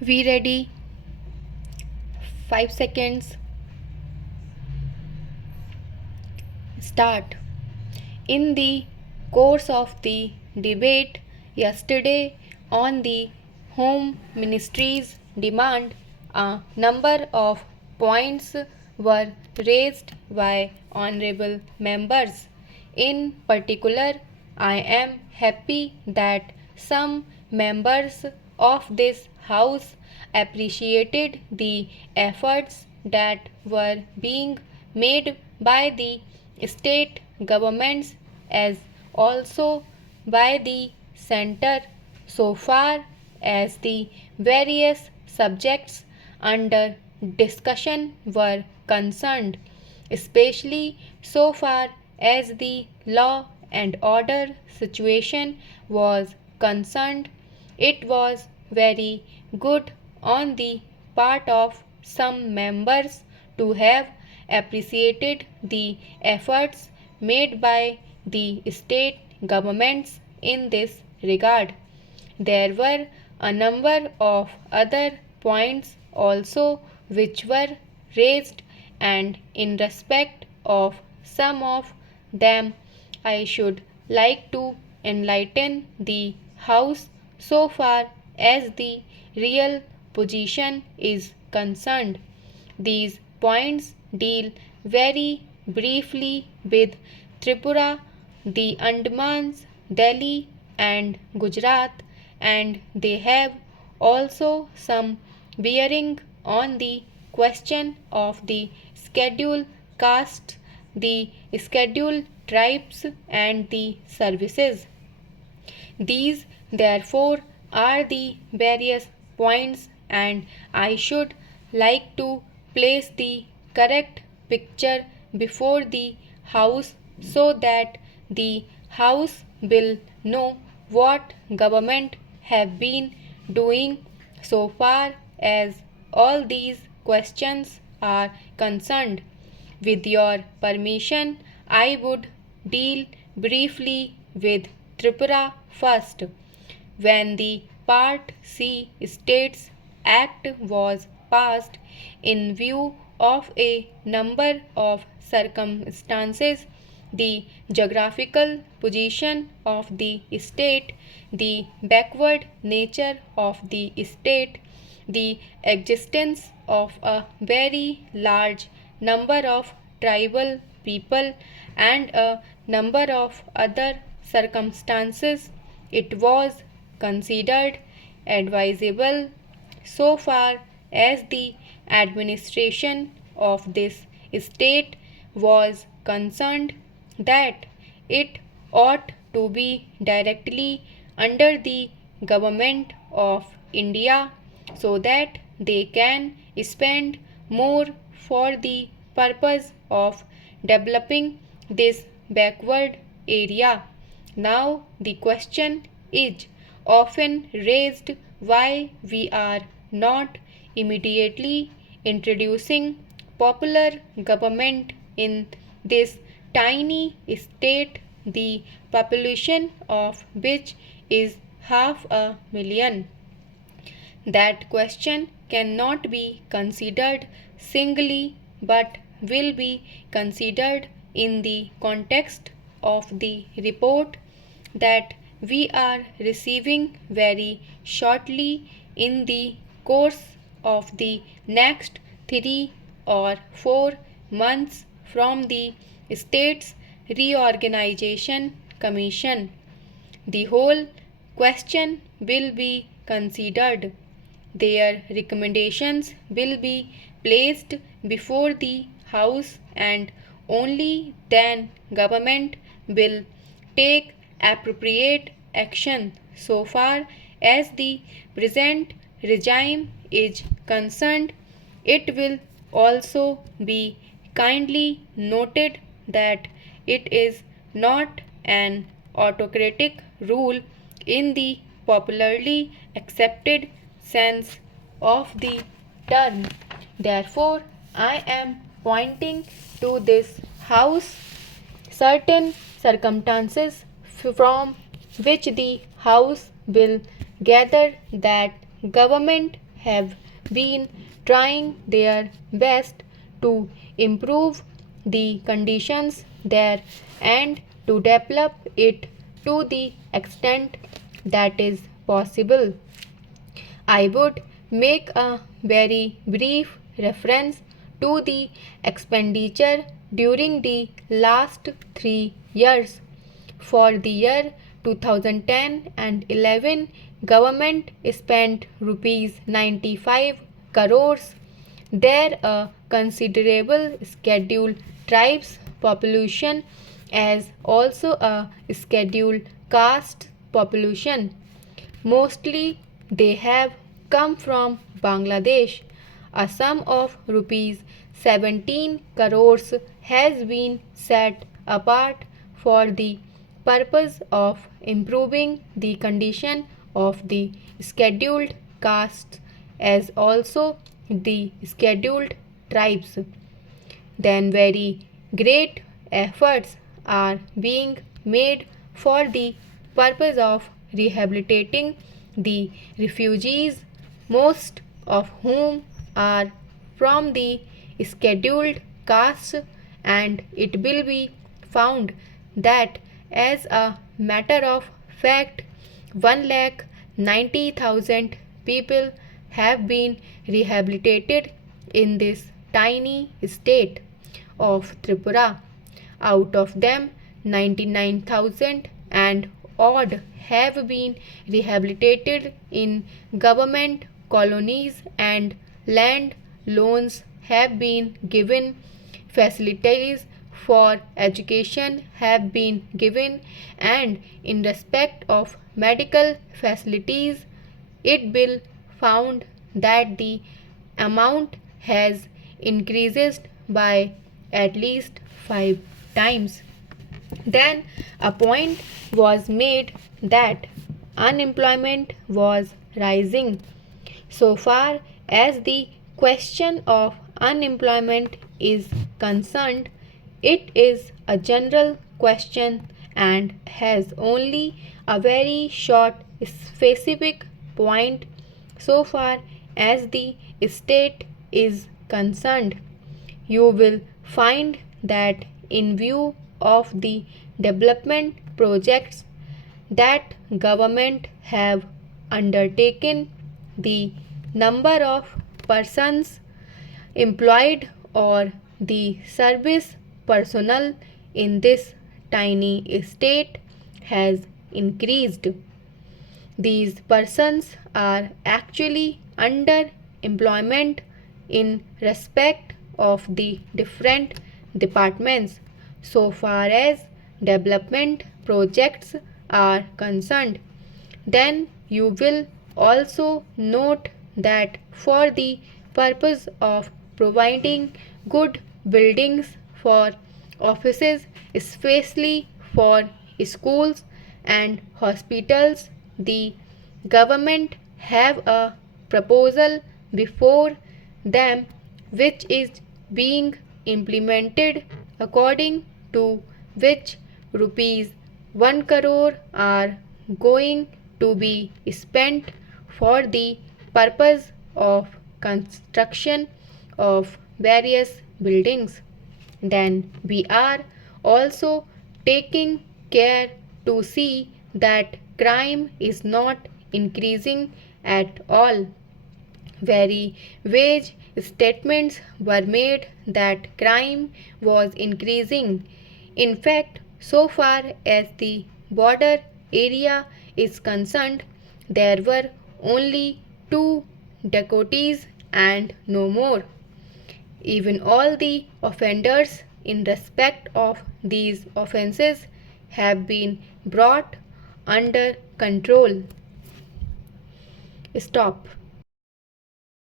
We ready? 5 seconds. Start. In the course of the debate yesterday on the Home Ministry's demand, a number of points were raised by honorable members. In particular, I am happy that some members of this House appreciated the efforts that were being made by the state governments as also by the center so far as the various subjects under discussion were concerned, especially so far as the law and order situation was concerned. It was very good on the part of some members to have appreciated the efforts made by the state governments in this regard. There were a number of other points also which were raised, and in respect of some of them, I should like to enlighten the House so far as the real position is concerned. These points deal very briefly with Tripura, the Andamans, Delhi, and Gujarat, and they have also some bearing on the question of the scheduled castes, the scheduled tribes, and the services. These, therefore, are the various points, and I should like to place the correct picture before the House so that the House will know what government have been doing so far as all these questions are concerned. With your permission, I would deal briefly with Tripura first. When the Part C States Act was passed, in view of a number of circumstances, the geographical position of the state, the backward nature of the state, the existence of a very large number of tribal people, and a number of other circumstances, it was considered advisable so far as the administration of this state was concerned that it ought to be directly under the government of India so that they can spend more for the purpose of developing this backward area. Now the question is often raised why we are not immediately introducing popular government in this tiny state, the population of which is 500,000. That question cannot be considered singly but will be considered in the context of the report that we are receiving very shortly in the course of the next 3 or 4 months from the States Reorganization Commission. The whole question will be considered. Their recommendations will be placed before the House, and only then government will take appropriate action. So far as the present regime is concerned, it will also be kindly noted that it is not an autocratic rule in the popularly accepted sense of the term. Therefore, I am pointing to this House certain circumstances from which the House will gather that government have been trying their best to improve the conditions there and to develop it to the extent that is possible. I would make a very brief reference to the expenditure during the last 3 years. For the year 2010 and 11, government spent rupees 95 crores. There a considerable scheduled tribes population as also a scheduled caste population. Mostly they have come from Bangladesh. A sum of rupees 17 crores has been set apart for the purpose of improving the condition of the scheduled castes as also the scheduled tribes. Then very great efforts are being made for the purpose of rehabilitating the refugees, most of whom are from the scheduled castes, and it will be found that as a matter of fact 1,90,000 people have been rehabilitated in this tiny state of Tripura. Out of them 99,000 and odd have been rehabilitated in government colonies and land loans have been given, facilities for education have been given, and in respect of medical facilities it will found that the amount has increased by at least 5 times. Then a point was made that unemployment was rising. So far as the question of unemployment is concerned, it is a general question and has only a very short specific point so far as the state is concerned. You will find that in view of the development projects that government have undertaken, the number of persons employed or the service personnel in this tiny state has increased. These persons are actually under employment in respect of the different departments so far as development projects are concerned. Then you will also note that for the purpose of providing good buildings for offices, especially for schools and hospitals, the government have a proposal before them which is being implemented, according to which rupees 1 crore are going to be spent for the purpose of construction of various buildings. Then we are also taking care to see that crime is not increasing at all. Very vague statements were made that crime was increasing. In fact, so far as the border area is concerned, there were only 2 dacoities and no more. Even all the offenders in respect of these offences have been brought under control. Stop.